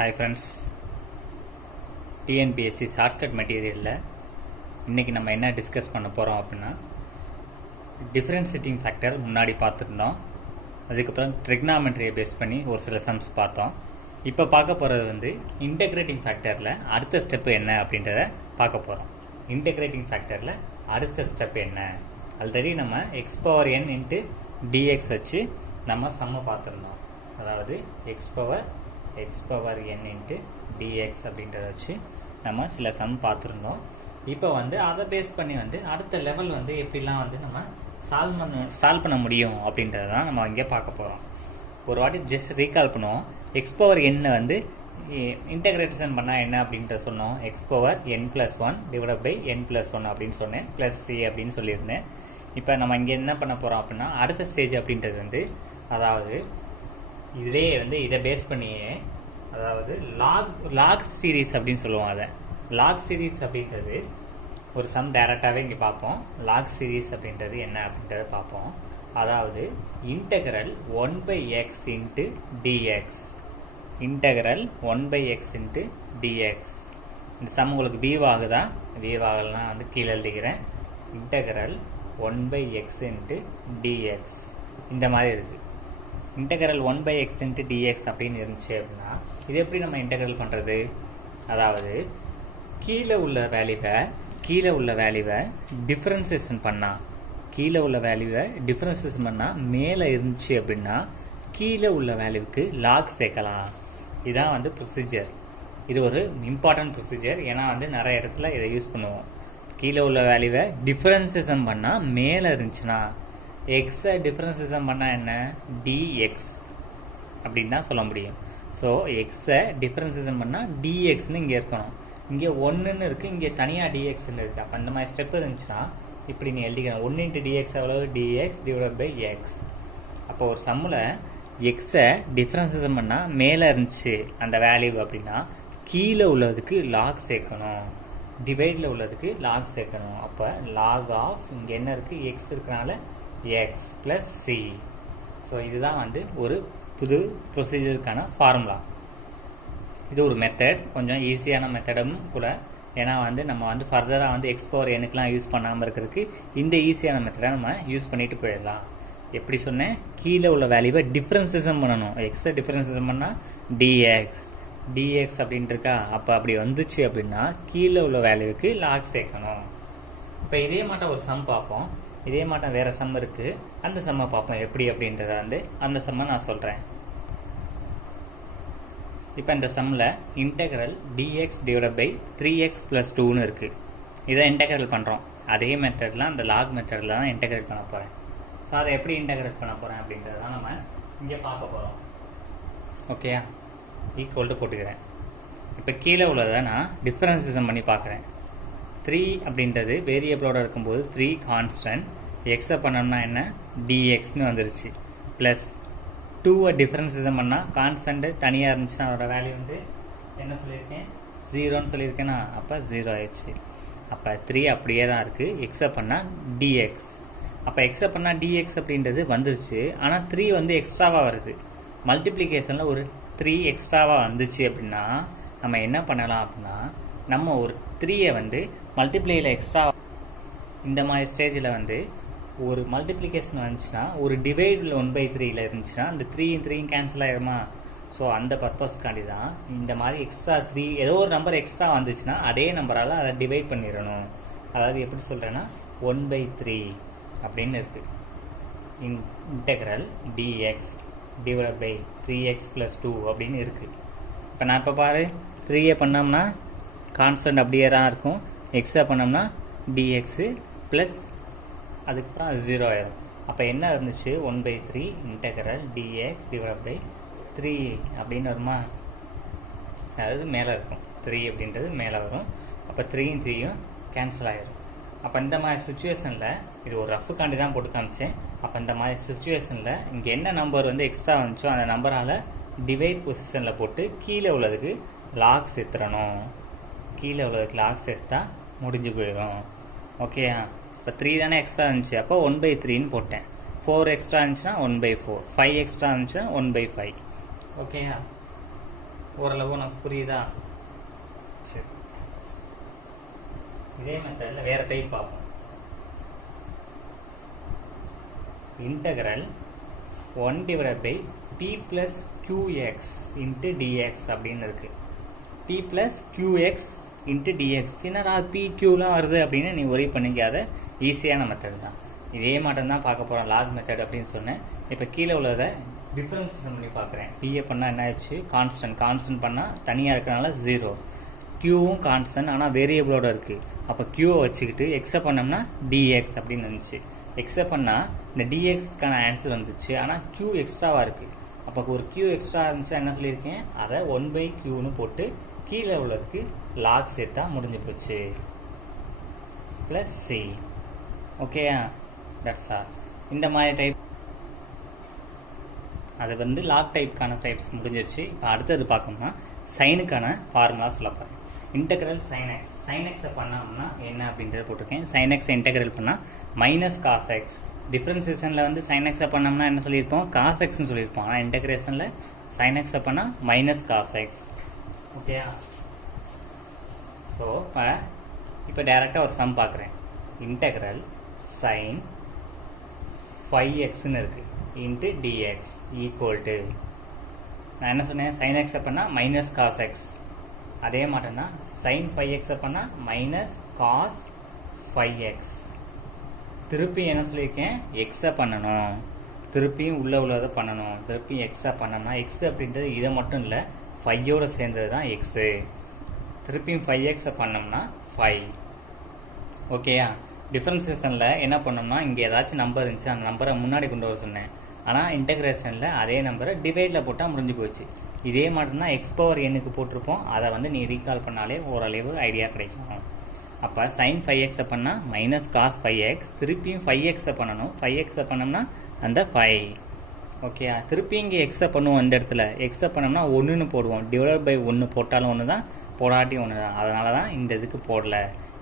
Hi friends, TNPSC shortcut மெட்டீரியலில் இன்றைக்கி நம்ம என்ன டிஸ்கஸ் பண்ண போகிறோம் அப்படின்னா, டிஃப்ரென்ஷியேட்டிங் ஃபேக்டர் முன்னாடி பார்த்துருந்தோம். அதுக்கப்புறம் ட்ரிக்னாமெட்ரியை பேஸ் பண்ணி ஒரு சில சம்ஸ் பார்த்தோம். இப்போ பார்க்க போகிறது வந்து இன்டெகிரேட்டிங் ஃபேக்டரில் அடுத்த ஸ்டெப்பு என்ன அப்படின்றத பார்க்க போகிறோம். இன்டெகிரேட்டிங் ஃபேக்டரில் அடுத்த ஸ்டெப் என்ன, ஆல்ரெடி நம்ம X power n into dx வச்சு நம்ம சம்மை பார்த்துருந்தோம். அதாவது X power n into dx அப்படின்றத வச்சு நம்ம சில சம் பார்த்துருந்தோம். இப்போ வந்து அதை பேஸ் பண்ணி வந்து அடுத்த லெவல் வந்து எப்படிலாம் வந்து நம்ம சால்வ் பண்ண முடியும் அப்படின்றத தான் நம்ம இங்கே பார்க்க போகிறோம். ஒரு வாட்டி ஜஸ்ட் ரீகால் பண்ணுவோம். எக்ஸ் பவர் n வந்து இன்டெகிரேஷன் பண்ணால் என்ன அப்படின்றத சொன்னோம். X power n+1 divide by n+1 அப்படின்னு சொன்னேன், ப்ளஸ் சி அப்படின்னு சொல்லியிருந்தேன். இப்போ நம்ம இங்கே என்ன பண்ண போகிறோம் அப்படின்னா, அடுத்த ஸ்டேஜ் அப்படின்றது வந்து, அதாவது இதிலே வந்து இதை பேஸ் பண்ணியே, அதாவது லாக் சீரீஸ் அப்படின்னு சொல்லுவோம். அதை லாக் சீரீஸ் அப்படின்றது ஒரு சம் டைரக்டாகவே இங்கே பார்ப்போம். லாக் சீரீஸ் அப்படின்றது என்ன அப்படின்றத பார்ப்போம். அதாவது integral 1/x into dx, integral 1/x into dx. இந்த சம் உங்களுக்கு வீவாகுதா? வீவாகலாம் வந்து கீழே எழுதிக்கிறேன். இன்டெக்ரல் 1/x இன்ட்டு டிஎக்ஸ் இந்த மாதிரி இருக்குது. இன்டெக்ரல் 1/x இன்ட்டு டிஎக்ஸ் அப்படின்னு இருந்துச்சு அப்படின்னா, இது எப்படி நம்ம இன்டெக்ரல் பண்ணுறது? அதாவது கீழே உள்ள வேல்யூவை டிஃப்ரென்சியேஷன் பண்ணால் மேலே இருந்துச்சு அப்படின்னா கீழே உள்ள வேல்யூவுக்கு லாக் சேர்க்கலாம். இதுதான் வந்து ப்ரொசீஜர். இது ஒரு இம்பார்ட்டன்ட் ப்ரொசீஜர். ஏன்னா வந்து நிறைய இடத்துல இதை யூஸ் பண்ணுவோம். கீழே உள்ள வேல்யூவை டிஃப்ரென்சியேஷன் பண்ணால் மேலே இருந்துச்சுன்னா, எக்ஸை டிஃப்ரென்சியேஷன் பண்ணால் என்ன, டிஎக்ஸ் அப்படின்னு தான் சொல்ல முடியும். ஸோ எக்ஸை டிஃப்ரென்சியேஷன் பண்ணால் டிஎக்ஸ்னு இங்கே இருக்கணும். இங்கே 1ன்னு இருக்குது, இங்கே தனியாக டிஎக்ஸ்ன்னு இருக்குது. அப்போ அந்த மாதிரி ஸ்டெப் இருந்துச்சுன்னா இப்படி நீ எழுதிக்கணும். 1 இன்ட்டு டிஎக்ஸ் எவ்வளவு, டிஎக்ஸ் டிவைட் பை எக்ஸ். அப்போ ஒரு சம்மில் எக்ஸை டிஃப்ரென்சியேஷன் பண்ணால் மேலே இருந்துச்சு அந்த வேல்யூ அப்படின்னா, கீழே உள்ளதுக்கு லாக் சேர்க்கணும், டிவைடில் உள்ளதுக்கு லாக் சேர்க்கணும். அப்போ லாக் ஆஃப் இங்கே என்ன இருக்குது, எக்ஸ் இருக்கிறனால x plus c. ஸோ இதுதான் வந்து ஒரு புது ப்ரொசீஜருக்கான ஃபார்முலா. இது ஒரு மெத்தட், கொஞ்சம் ஈஸியான மெத்தடும் கூட. ஏன்னா வந்து நம்ம வந்து ஃபர்தராக வந்து எக்ஸ் பவர் எனுக்கெலாம் யூஸ் பண்ணாமல் இருக்கிறதுக்கு இந்த ஈஸியான மெத்தடை நம்ம யூஸ் பண்ணிட்டு போயிடலாம். எப்படி சொன்னேன், கீழே உள்ள வேல்யூவை டிஃப்ரென்சியேஷன் பண்ணணும். எக்ஸை டிஃப்ரென்சியேஷன் பண்ணால் டிஎக்ஸ் அப்படின்ட்டு இருக்கா. அப்போ அப்படி வந்துச்சு அப்படின்னா கீழே உள்ள வேல்யூவுக்கு லாக் சேர்க்கணும். இப்போ இதே மாட்டம் ஒரு சம் பார்ப்போம். இதே மாட்டம் வேறு சம் இருக்குது, அந்த சம்மை பார்ப்போம் எப்படி அப்படின்றத வந்து அந்த சம்மை நான் சொல்கிறேன். இப்போ இந்த சம்மில் integral dx divide by 3x + 2ன்னு இருக்குது. இதை இன்டெக்ரல் பண்ணுறோம். அதே மெத்தடில் அந்த லாக் மெத்தடில் தான் இன்டெக்ரேட் பண்ண போகிறேன். ஸோ அதை எப்படி இன்டெக்ரேட் பண்ண போகிறேன் அப்படின்றத தான் நம்ம இங்கே பார்க்க போகிறோம். ஓகேயா, ஈக்குவல்ட்டு போட்டுக்கிறேன். இப்போ கீழே உள்ளதை நான் டிஃப்ரென்சியேஷன் பண்ணி பார்க்குறேன். 3 அப்படின்றது வேரியபிளோட இருக்கும்போது 3 கான்ஸ்டன்ட். எக்ஸை பண்ணோம்னா என்ன, டிஎக்ஸ்னு வந்துருச்சு. ப்ளஸ் 2வை டிஃப்ரென்சியேஷன் பண்ணால் கான்ஸ்டன்ட்டு தனியாக இருந்துச்சுன்னா அதோட வேல்யூ வந்து என்ன சொல்லியிருக்கேன், 0ன்னு சொல்லியிருக்கேன்னா, அப்போ 0 ஆயிடுச்சு. அப்போ 3 அப்படியே தான் இருக்குது. எக்ஸை பண்ணால் டிஎக்ஸ். அப்போ எக்ஸை பண்ணால் டிஎக்ஸ் அப்படின்றது வந்துருச்சு. ஆனால் 3 வந்து எக்ஸ்ட்ராவாக வருது. மல்டிப்ளிகேஷனில் ஒரு 3 எக்ஸ்ட்ராவாக வந்துச்சு அப்படின்னா நம்ம என்ன பண்ணலாம் அப்படின்னா, நம்ம ஒரு 3யை வந்து மல்டிப்ளையில் எக்ஸ்ட்ரா இந்த மாதிரி ஸ்டேஜில் வந்து ஒரு மல்டிப்ளிகேஷன் வந்துச்சுன்னா, ஒரு டிவைடில் 1/3 இருந்துச்சுன்னா அந்த 3 கேன்சல் ஆகிடுமா. ஸோ அந்த பர்பஸ்க்காண்டி தான் இந்த மாதிரி எக்ஸ்ட்ரா 3 ஏதோ ஒரு நம்பர் எக்ஸ்ட்ரா வந்துச்சுன்னா அதே நம்பரால் அதை டிவைட் பண்ணிடணும். அதாவது எப்படி சொல்கிறேன்னா, 1/3 அப்படின்னு இருக்குது. Integral dx divide by 3x + 2 அப்படின்னு இருக்குது. இப்போ நான் இப்போ பாரு, 3யை பண்ணோம்னா கான்ஸ்டன்ட் அப்படியே தான் இருக்கும். எக்ஸை பண்ணோம்னா டிஎக்ஸு ப்ளஸ் அதுக்கப்புறம் 0 ஆயிடும். அப்போ என்ன இருந்துச்சு, 1/3 இன்டெக்ரல் டிஎக்ஸ் டிவைட் பை 3 அப்படின்னு வருமா. அதாவது மேலே இருக்கும், 3 அப்படின்றது மேலே வரும். அப்போ 3யும் 3யும் கேன்சல் ஆகிடும். அப்போ இந்த மாதிரி சுச்சுவேஷனில், இது ஒரு ரஃபுக்காண்டி தான் போட்டு காமிச்சேன். அப்போ இந்த மாதிரி சுச்சுவேஷனில் இங்கே என்ன நம்பர் வந்து எக்ஸ்ட்ரா வந்துச்சோ அந்த நம்பரால் டிவைட் பொசிஷனில் போட்டு கீழே உள்ளதுக்கு லாக் சேர்த்துறணும். கீழே உள்ளதுக்கு லாக் சேர்த்தா முடிஞ்சு போயிடும். ஓகேயா, இப்போ 3 தானே எக்ஸ்ட்ரா இருந்துச்சு. அப்போ 1/3ன்னு போட்டேன். 4 எக்ஸ்ட்ரா இருந்துச்சுன்னா 1/4, 5 எக்ஸ்ட்ரா இருந்துச்சுன்னா 1/5. ஓகேயா, ஓரளவு உனக்கு புரியுதா? சரி, இதே மெத்தடில் வேற டைப் பார்ப்போம். Integral 1/p plus qx into dx அப்படின்னு இருக்கு. p plus qx into dx. என்னடா p qலாம் வருது அப்படின்னு நீ ஒரே பண்ணிக்காத, ஈஸியான மெத்தட் தான். இதே மாட்டம் தான் பார்க்க போகிறோம், லாக் மெத்தட் அப்படின்னு சொன்னேன். இப்போ கீழே உள்ளதை டிஃப்ரென்ஸேஷன் பண்ணி பார்க்குறேன். பிஏ பண்ணால் என்ன ஆயிடுச்சு? கான்ஸ்டன்ட் பண்ணால் தனியாக இருக்கிறனால 0. க்யூவும் கான்ஸ்டன்ட் ஆனால் வேரியபிளோட இருக்குது. அப்போ க்யூவை வச்சுக்கிட்டு எக்ஸை பண்ணோம்னா dx அப்படின்னு இருந்துச்சு. எக்ஸை பண்ணால் இந்த dxக்கான ஆன்சர் வந்துச்சு. ஆனால் q எக்ஸ்ட்ராவாக இருக்குது. அப்போ ஒரு q எக்ஸ்ட்ரா இருந்துச்சு, என்ன சொல்லியிருக்கேன்? அதை 1/qன்னு போட்டு கீழே உள்ளதுக்கு லாக் சேர்த்தா முடிஞ்சு போச்சு. Plus C. ஓகேயா? That's all. இந்த மாதிரி டைப் அது லாக் டைப்க்கான டைப்ஸ் முடிஞ்சிருச்சு. இப்போ அடுத்தது பார்க்கணும்னா சைனுக்கான ஃபார்முலா சொல்ல போகிறேன். Integral sin x. sin x பண்ணோம்னா என்ன அப்படின்றத போட்டிருக்கேன். sin x இன்டெக்ரல் பண்ணால் மைனஸ் காஸ் எக்ஸ். டிஃப்ரென்சியேஷனில் sin x பண்ணோம்னா என்ன சொல்லியிருப்போம்? காஸ் எக்ஸ்னு சொல்லியிருப்போம். ஆனால் இன்டெகிரேஷனில் sin x பண்ணால் மைனஸ் காஸ் எக்ஸ். ஓகேயா? ஸோ இப்போ டேரெக்டாக ஒரு சம் பார்க்குறேன். இன்டெக்ரல் sin 5xன்னு இருக்குது இன்ட்டு dx ஈக்குவல் டு, நான் என்ன சொன்னேன்? sin x பண்ணால் மைனஸ் காஸ் எக்ஸ். அதே மாட்டேன்னா sin 5x பண்ணால் மைனஸ் காஸ் 5x. திருப்பி என்ன சொல்லியிருக்கேன்? எக்ஸை பண்ணணும், திருப்பியும் உள்ளதை பண்ணணும், திருப்பியும் எக்ஸை பண்ணோம்னா எக்ஸ் அப்படின்றது இதை மட்டும் இல்லை, 5ஓட சேர்ந்தது தான் எக்ஸு. திருப்பியும் 5xை பண்ணோம்னா 5. ஓகேயா? டிஃப்ரென்சியேஷனில் என்ன பண்ணோம்னா இங்கே ஏதாச்சும் நம்பர் இருந்துச்சு, அந்த நம்பரை முன்னாடி கொண்டு வர சொன்னேன். ஆனால் இன்டெகிரேஷனில் அதே நம்பரை டிவைடில் போட்டால் முடிஞ்சு போச்சு. இதே மட்டும் தான் எக்ஸ் பவர் எண்ணுக்கு போட்டிருப்போம். அதை நீ ரீகால் பண்ணாலே ஓரளவு ஐடியா கிடைக்கும். அப்போ sin 5xை பண்ணால் மைனஸ் காஸ் 5x. திருப்பியும் 5xை பண்ணணும். 5xை பண்ணோம்னா அந்த 5. ஓகேயா? திருப்பி இங்கே எக்ஸை பண்ணுவோம். இந்த இடத்துல எக்ஸை பண்ணோம்னா 1ன்னு போடுவோம். டிவைட் பை 1 போட்டாலும் 1 தான், போடாட்டி 1 தான். அதனால தான் இந்த இதுக்கு போடல.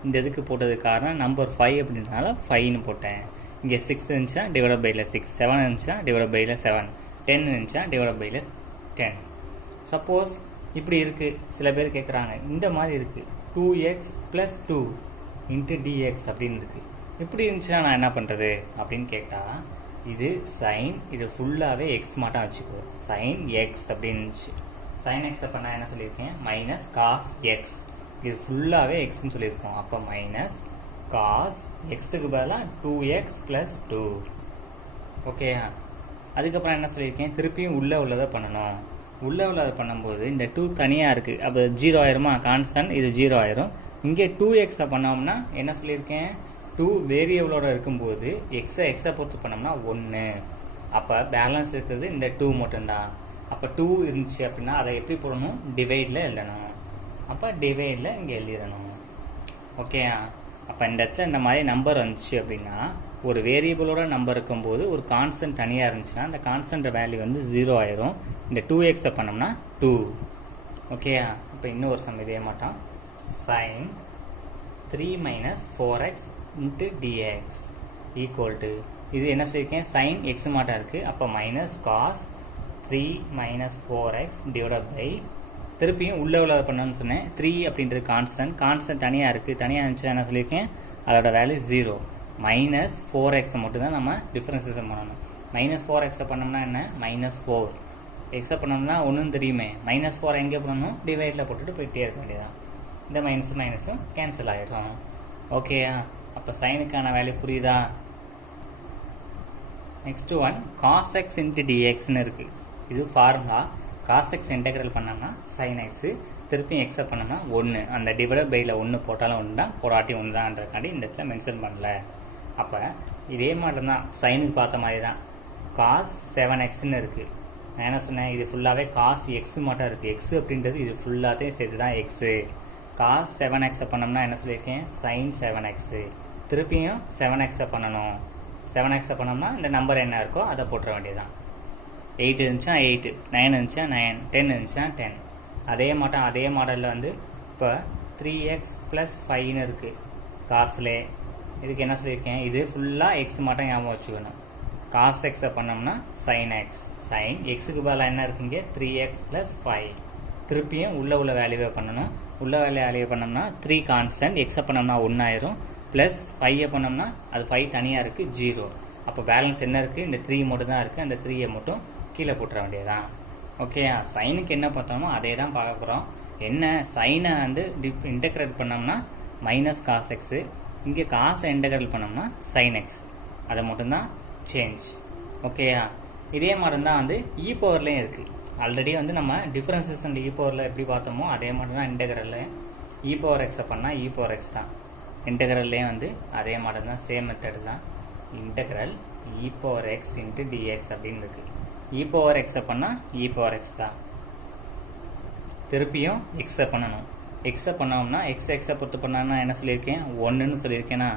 இந்த இதுக்கு போட்டதுக்கு காரணம் நம்பர் 5 அப்படின்றனால 5ன்னு போட்டேன். இங்கே 6 இருந்துச்சா டிவைட் பையில் 6, 7 இருந்துச்சா டிவைட் பையில் 7, 10 இருந்துச்சா டிவைட் பையில் 10. சப்போஸ் இப்படி இருக்குது, சில பேர் கேட்குறாங்க இந்த மாதிரி இருக்குது, 2x + 2 இன்ட்டு dx அப்படின்னு இருக்குது. இப்படி இருந்துச்சுன்னா நான் என்ன பண்ணுறது அப்படின்னு கேட்டால், இது சைன், இது ஃபுல்லாகவே எக்ஸ் மாட்டம் வச்சுக்கோ. சைன் எக்ஸ் அப்படின்னு இருந்துச்சு. சைன் எக்ஸை பண்ணால் என்ன சொல்லியிருக்கேன்? Minus cos x. இது ஃபுல்லாகவே எக்ஸ்ன்னு சொல்லியிருக்கோம். அப்போ மைனஸ் காஸ் எக்ஸுக்கு பதிலாக 2x + 2. ஓகேயா? அதுக்கப்புறம் என்ன சொல்லியிருக்கேன்? திருப்பியும் உள்ளதை பண்ணணும். உள்ளதை பண்ணும்போது இந்த 2 தனியாக இருக்குது. அப்போ 0 ஆயிருமா? கான்ஸ்டன்ட், இது 0 ஆயிரும். இங்கே 2xை பண்ணோம்னா என்ன சொல்லியிருக்கேன்? 2 வேரியபிளோட இருக்கும்போது எக்ஸை பொறுத்து பண்ணோம்னா 1. அப்போ பேலன்ஸ் இருக்கிறது இந்த 2 மட்டும்தான். அப்போ 2 இருந்துச்சு அப்படின்னா அதை எப்படி போடணும்? டிவைடில் எழுதணும். அப்போ டிவைடில் இங்கே எழுதிடணும். ஓகேயா? அப்போ இந்த இடத்துல இந்த மாதிரி நம்பர் வந்துச்சு அப்படின்னா, ஒரு வேரியபிளோட நம்பர் இருக்கும்போது ஒரு கான்ஸ்டன்ட் தனியாக இருந்துச்சுன்னா அந்த கான்ஸ்டன்ட் வேல்யூ 0 ஆயிரும். இந்த 2xை பண்ணோம்னா 2. ஓகேயா? இப்போ இன்னொரு சம் இதே மாட்டோம். sin 3 - 4x into dx equal to, இது என்ன சொல்லியிருக்கேன்? sin x மாட்டம் இருக்குது. அப்போ minus cos 3 - 4x divide by, திருப்பியும் உள்ளதை பண்ணணும்னு சொன்னேன். 3 அப்படின்றது கான்ஸ்டன்ட் தனியாக இருக்குது. தனியாக இருந்துச்சு என்ன சொல்லியிருக்கேன்? அதோட வேல்யூ 0. மைனஸ் 4x மட்டும்தான் நம்ம டிஃப்ரென்சியேஷன் பண்ணணும். மைனஸ் 4xை பண்ணோம்னா என்ன? -4. எக்ஸை பண்ணோம்னா ஒன்றும் தெரியுமே. -4 எங்கே பண்ணணும்? டிவைடில் போட்டுட்டு போயிட்டே இருக்க வேண்டியதான். இந்த மைனஸும் கேன்சல் ஆகிடும். ஓகேயா? அப்போ சைனுக்கான வேல்யூ புரியுதா? Next one cos x into டிஎக்ஸ்ன்னு இருக்குது. இது ஃபார்முலா. காஸ் எக்ஸ் இன்டெகிரல் பண்ணோம்னா சைன் எக்ஸு, திருப்பி எக்ஸை பண்ணோம்னா 1. அந்த டிவைட் பையில் 1 போட்டாலும் 1 தான், போடாட்டி 1 தான்ன்றதுக்காண்டி இந்த இடத்துல மென்ஷன் பண்ணல. அப்போ இதே மாதிரி தான் சைனுக்கு பார்த்த மாதிரி தான். காஸ் 7xன்னு இருக்குது. நான் என்ன சொன்னேன்? இது ஃபுல்லாகவே காஸ் எக்ஸ் மட்டும் இருக்குது. எக்ஸ் அப்படின்றது இது ஃபுல்லாகத்தையும் சேர்த்து தான் எக்ஸு. காஸ் 7xை பண்ணோம்னா என்ன சொல்லியிருக்கேன்? Sign 7x. திருப்பியும் 7xை பண்ணணும். 7xை பண்ணோம்னா இந்த நம்பர் என்ன இருக்கோ அதை போட்டுற வேண்டியதான். 8 இருந்துச்சா 8, 9 இருந்துச்சா 9, 10 இருந்துச்சா 10. அதே மாடலில் இப்போ 3x + 5ன்னு இருக்குது காசுலே. இதுக்கு என்ன சொல்லியிருக்கேன்? இது ஃபுல்லாக எக்ஸ் மட்டும் ஞாபகம் வச்சுக்கணும். காஸ் எக்ஸை பண்ணோம்னா சைன் எக்ஸ். சைன் எக்ஸுக்கு பதிலாக என்ன இருக்குங்க? 3x + 5. திருப்பியும் உள்ள வேல்யூவை பண்ணணும். உள்ள வேல்யூ பண்ணோம்னா 3 கான்ஸ்டன்ட், எக்ஸை பண்ணோம்னா 1 ஆயிரும், ப்ளஸ் 5 பண்ணோம்னா அது 5 தனியாக இருக்குது 0. அப்போ பேலன்ஸ் என்ன இருக்குது? இந்த 3 மட்டும் தான் இருக்குது. அந்த 3 மட்டும் கீழே போட்டுற வேண்டியதான். ஓகேயா? சைனுக்கு என்ன பார்த்தோமோ அதே தான் பார்க்க போகிறோம். என்ன சைனை வந்து இன்டெகிரேட் பண்ணோம்னா மைனஸ் காஸ் எக்ஸு, இங்கே காசை இன்டெகிரேட் பண்ணோம்னா சைன் எக்ஸ், அதை மட்டும்தான் சேஞ்ச். ஓகேயா? இதே மாதிரி தான் வந்து இ பவர்லேயும் இருக்குது. ஆல்ரெடி வந்து நம்ம டிஃபரன்சேஷன் இ பவரில் எப்படி பார்த்தோமோ அதே மாதிரி தான் இன்டெகிரலில் இ பவர் எக்ஸை பண்ணால் இ பவர் எக்ஸ் தான். இன்டெகிரல்லையும் வந்து அதே மாதிரி தான், சேம் மெத்தட் தான். Integral e power X into dx அப்படின்னு இருக்குது. இ பவர் எக்ஸை பண்ணால் இ பவர் எக்ஸ் தான். திருப்பியும் எக்ஸை பண்ணணும். எக்ஸை பண்ணோம்னா எக்ஸை பொறுத்து பண்ணான்னா என்ன சொல்லியிருக்கேன்? 1ன்னு சொல்லியிருக்கேன்னா,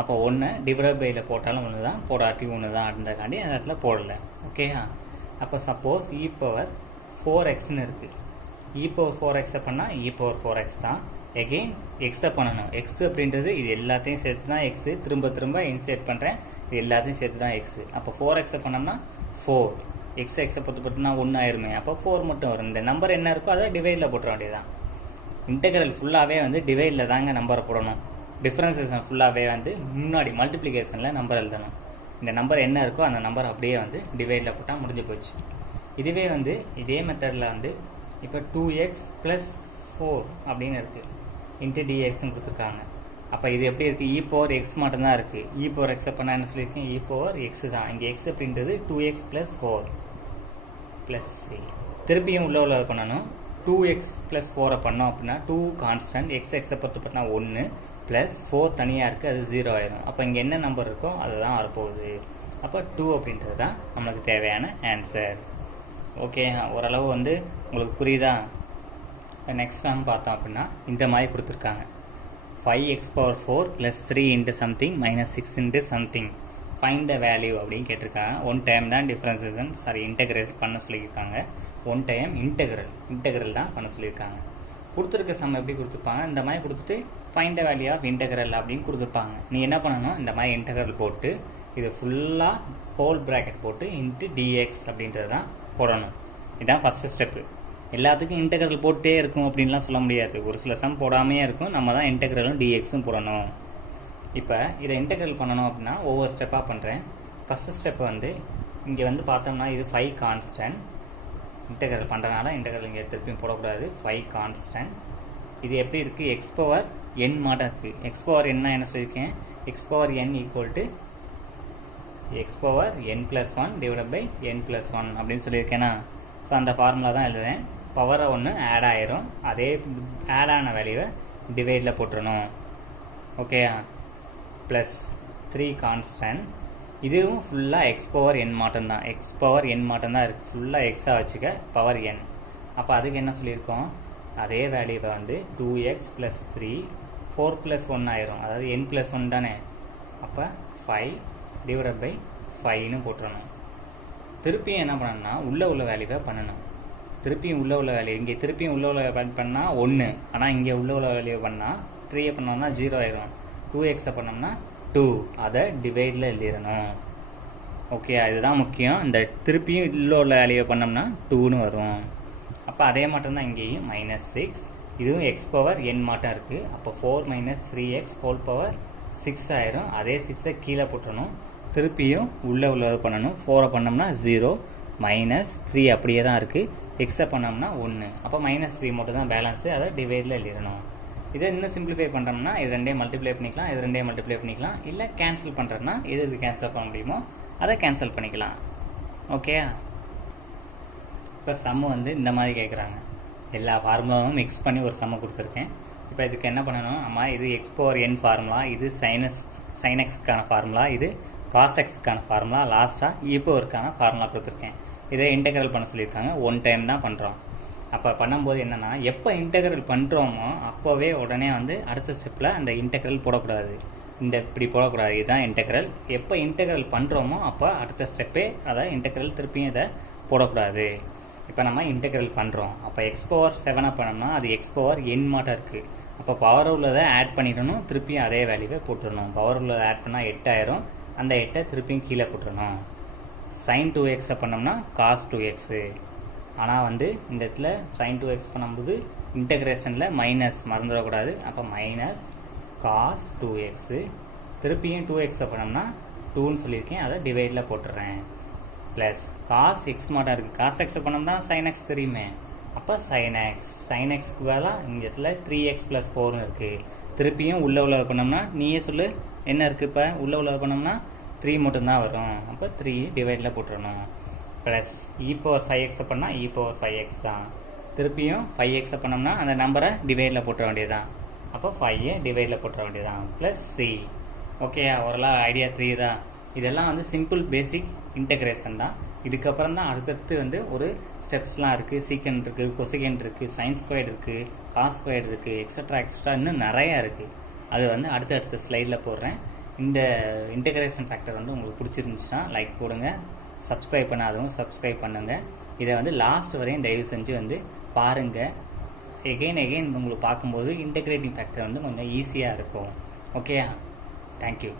அப்போ 1 டிவைட் பையில் போட்டாலும் 1 தான், போடாட்டி 1 தான் அப்படின்றக்காண்டி அந்த இடத்துல போடலை. ஓகேயா? அப்போ சப்போஸ் இ பவர் 4xன்னு இருக்குது. இ பவர் 4xை பண்ணால் இ பவர் 4x தான். எகெயின் எக்ஸை பண்ணணும். எக்ஸ் அப்படின்றது இது எல்லாத்தையும் சேர்த்து தான் எக்ஸு. திரும்ப இன்சேர்ட் பண்ணுறேன், இது எல்லாத்தையும் சேர்த்து தான் எக்ஸு. அப்போ 4xை பண்ணோம்னா 4, எக்ஸை பொறுத்துனா 1 ஆயிருமே. அப்போ 4 மட்டும் வரும். இந்த நம்பர் என்ன இருக்கோ அதை டிவைடில் போட்டுற வேண்டியதான். இன்டெகிரல் ஃபுல்லாகவே வந்து டிவைடில் தாங்க நம்பரை போடணும். டிஃபரன்சேஷன் ஃபுல்லாகவே வந்து முன்னாடி மல்டிப்ளிகேஷனில் நம்பர் எழுதணும். இந்த நம்பர் என்ன இருக்கோ அந்த நம்பர் அப்படியே வந்து டிவைடில் போட்டால் முடிஞ்சு போச்சு. இதுவே வந்து இதே மெத்தடில் வந்து இப்போ 2x + 4 அப்படின்னு இருக்குது, இன்ட்டு டிஎக்ஸ்ன்னு கொடுத்துருக்காங்க. அப்போ இது எப்படி இருக்குது? இ பவர் எக்ஸ் மட்டும்தான் இருக்குது. இ பவர் எக்ஸை பண்ணால் என்ன சொல்லியிருக்கேன்? இ பவர் எக்ஸ் தான். இங்கே எக்ஸ் அப்படின்றது 2x + 4 + c. திருப்பியும் உள்ள பண்ணணும். 2x + 4 பண்ணோம் அப்படின்னா 2 கான்ஸ்டன்ட், எக்ஸை பொறுத்து பண்ணால் 1 ப்ளஸ் 4 தனியாக இருக்குது, அது 0 ஆயிரும். அப்போ இங்கே என்ன நம்பர் இருக்கோ அதுதான் வரப்போகுது. அப்போ 2 அப்படின்றது தான் நம்மளுக்கு தேவையான ஆன்சர். ஓகே, ஓரளவு வந்து உங்களுக்கு புரியுதா? நெக்ஸ்ட் டைம் பார்த்தோம் அப்படின்னா இந்த மாதிரி கொடுத்துருக்காங்க. 5x⁴ + 3 into something -6 into something find the value அப்படின்னு கேட்டிருக்காங்க. 1 டைம் தான் டிஃபரன்சேஷன் இன்டெகிரேஷன் பண்ண சொல்லியிருக்காங்க. 1 டைம் இன்டெகிரல் தான் பண்ண சொல்லியிருக்காங்க. கொடுத்துருக்க சம் எப்படி கொடுத்துருப்பாங்க? இந்த மாதிரி கொடுத்துட்டு find the value of integral அப்படின்னு கொடுத்துருப்பாங்க. நீ என்ன பண்ணணும்? இந்த மாதிரி இன்டெகிரல் போட்டு இது ஃபுல்லாக ஹோல் ப்ராக்கெட் போட்டு இன்ட்டு டிஎக்ஸ் அப்படின்றது தான் போடணும். இதுதான் ஃபஸ்ட்டு ஸ்டெப்பு. எல்லாத்துக்கும் இன்டெகிரல் போட்டே இருக்கும் அப்படின்லாம் சொல்ல முடியாது. ஒரு சில சம் போடாமையே இருக்கும். நம்ம தான் இன்டெகிரலும் டிஎக்ஸும் போடணும். இப்போ இதை இன்டெகிரல் பண்ணணும் அப்படின்னா ஒவ்வொரு ஸ்டெப்பாக பண்ணுறேன். ஃபஸ்ட்டு ஸ்டெப் வந்து இங்கே வந்து பார்த்தோம்னா இது 5 கான்ஸ்டன்ட். இன்டெகிரல் பண்ணுறதுனால இன்டெகிரல் இங்கே திருப்பியும் போடக்கூடாது. 5 கான்ஸ்டன்ட். இது எப்படி இருக்குது? எக்ஸ் பவர் என் மாட்டம் இருக்குது. எக்ஸ் பவர் என்ன சொல்லியிருக்கேன்? X power n equal to x power n+1 divide by n+1 அப்படின்னு சொல்லியிருக்கேன்னா, ஸோ அந்த ஃபார்முலா தான் எழுதுறேன். பவரை 1 ஆட் ஆயிரும். அதே ஆட் ஆன வேல்யூவை டிவைடில் போட்டுருணும். ஓகேயா? Plus 3 constant. இதுவும் ஃபுல்லாக எக்ஸ் பவர் என் மட்டும்தான். எக்ஸ் பவர் என் மட்டும்தான் இருக்குது. ஃபுல்லாக எக்ஸாக வச்சுக்க, பவர் என். அப்போ அதுக்கு என்ன சொல்லியிருக்கோம்? அதே வேல்யூவை வந்து 2x + 3 4 + 1 ஆயிரும். அதாவது n+1 தானே. அப்போ 5 டிவைட் பை 5ன்னு போட்டுறணும். திருப்பியும் என்ன பண்ணணும்னா உள்ள வேல்யூவை பண்ணணும். திருப்பியும் உள்ள வேல்யூ இங்கே திருப்பியும் உள்ள வேல்யூ பண்ணால் 1, ஆனால் இங்கே உள்ள வேல்யூவை பண்ணால் 3 பண்ணோம்னா 0 ஆயிரும். 2xை பண்ணோம்னா 2, அதை டிவைடில் எழுதிடணும். ஓகே, இதுதான் முக்கியம். இந்த திருப்பியும் உள்ள வேல்யூவை பண்ணோம்னா 2ன்னு வரும். அப்போ அதே மட்டும் தான் இங்கேயும் -6. இதுவும் எக்ஸ் பவர் என் மாட்டம் இருக்குது. அப்போ 4 - 3x ஹோல் பவர் 6 ஆயிரும். அதே 6ஐ கீழே போட்டுறணும். திருப்பியும் உள்ளது பண்ணணும். 4 பண்ணோம்னா 0, -3 அப்படியே தான் இருக்குது. எக்ஸை பண்ணோம்னா 1. அப்போ -3 மட்டும் தான் பேலன்ஸு, அதை டிவைடில் எழுதிடணும். இதை இன்னும் சிம்பிளிஃபை பண்ணுறோம்னா இது ரெண்டையும் மல்டிப்ளை பண்ணிக்கலாம், இது ரெண்டையும் மல்டிப்ளை பண்ணிக்கலாம். இல்லை கேன்சல் பண்ணுறதுனா இது கேன்சல் பண்ண முடியுமோ அதை கேன்சல் பண்ணிக்கலாம். ஓகே, இப்போ சம்மு வந்து இந்த மாதிரி கேட்குறாங்க. எல்லா ஃபார்முலாவும் மிக்ஸ் பண்ணி ஒரு சம்மு கொடுத்துருக்கேன். இப்போ இதுக்கு என்ன பண்ணணும்? நம்ம இது எக்ஸ் பவர் என் ஃபார்முலா, இது சைனெக்ஸ்க்கான ஃபார்முலா, இது காஸ்எக்ஸ்க்கான ஃபார்முலா, லாஸ்ட்டாக ஈப்போருக்கான ஃபார்முலா கொடுத்துருக்கேன். இதை இன்டெகிரல் பண்ண சொல்லியிருக்காங்க. 1 டைம் தான் பண்ணுறோம். அப்போ பண்ணும்போது என்னென்னா, எப்போ இன்டெகிரல் பண்ணுறோமோ அப்போவே உடனே வந்து அடுத்த ஸ்டெப்பில் அந்த இன்டெகிரல் போடக்கூடாது. இப்படி போடக்கூடாது. இதுதான் இன்டெகிரல். எப்போ இன்டெகிரல் பண்ணுறோமோ அப்போ அடுத்த ஸ்டெப்பே அதாவது இன்டெகிரல் திருப்பியும் இதை போடக்கூடாது. இப்போ நம்ம இன்டெகிரல் பண்ணுறோம். அப்போ எக்ஸ் பவர் 7 பண்ணோம்னா அது எக்ஸ் பவர் என் மாட்டம் இருக்குது. அப்போ பவர் உள்ளதை ஆட் பண்ணிடணும். திருப்பியும் அதே வேல்யூவை போட்டுடணும். பவர் உள்ளதை ஆட் பண்ணால் 8 ஆயிரும். அந்த 8ஐ திருப்பியும் கீழே போட்டுடணும். sin 2x பண்ணோம்னா cos 2x. ஆனால் வந்து இந்த இடத்துல sin 2x பண்ணும்போது இன்டகிரேஷனில் மைனஸ் மறந்துடக்கூடாது. அப்போ மைனஸ் cos 2x, திருப்பியும் 2xை பண்ணோம்னா 2ன்னு சொல்லியிருக்கேன், அதை டிவைடில் போட்டுடுறேன். ப்ளஸ் cos x மட்டும் இருக்குது, cos x பண்ணோம்னா sin x தெரியுமே, அப்போ sin xக்கு பதிலாக இந்த இடத்துல 3x + 4ன்னு இருக்குது. திருப்பியும் உள்ள பண்ணோம்னா நீயே சொல்லு என்ன இருக்குது, இப்போ உள்ள பண்ணோம்னா 3 மட்டும்தான் வரும். அப்போ 3 டிவைடில் போட்டுடணும். ப்ளஸ் e⁴x பண்ணால் e⁴x தான். திருப்பியும் 5x பண்ணோம்னா அந்த நம்பரை டிவைடில் போட்டுற வேண்டியதுதான். அப்போ 5 டிவைடில் போட்டுற வேண்டியதுதான். Plus c. ஓகே, ஓரளவு ஐடியா 3 தான். இதெல்லாம் வந்து சிம்பிள் பேசிக் இன்டகிரேஷன் தான். இதுக்கப்புறம் தான் அடுத்தடுத்து வந்து ஒரு ஸ்டெப்ஸ்லாம் இருக்குது. சீக்கண்ட் இருக்குது, கொசிகண்ட் இருக்குது, சைன் ஸ்கொயர்டு இருக்குது, காஸ் ஸ்கொயர்டு இருக்குது, எக்ஸட்ரா இன்னும் நிறையா இருக்குது. அது வந்து அடுத்த ஸ்லைடில் போடுறேன். இந்த இன்டகிரேஷன் ஃபேக்டர் வந்து உங்களுக்கு பிடிச்சிருந்துச்சுன்னா லைக் போடுங்க, சப்ஸ்கிரைப் பண்ணாதவங்க சப்ஸ்கிரைப் பண்ணுங்கள். இதை வந்து லாஸ்ட் வரையும் தயவு செஞ்சு வந்து பாருங்கள். எகெயின் உங்களுக்கு பார்க்கும்போது இன்டகிரேட்டிங் ஃபேக்டர் வந்து கொஞ்சம் ஈஸியாக இருக்கும். ஓகேயா? தேங்க்யூ.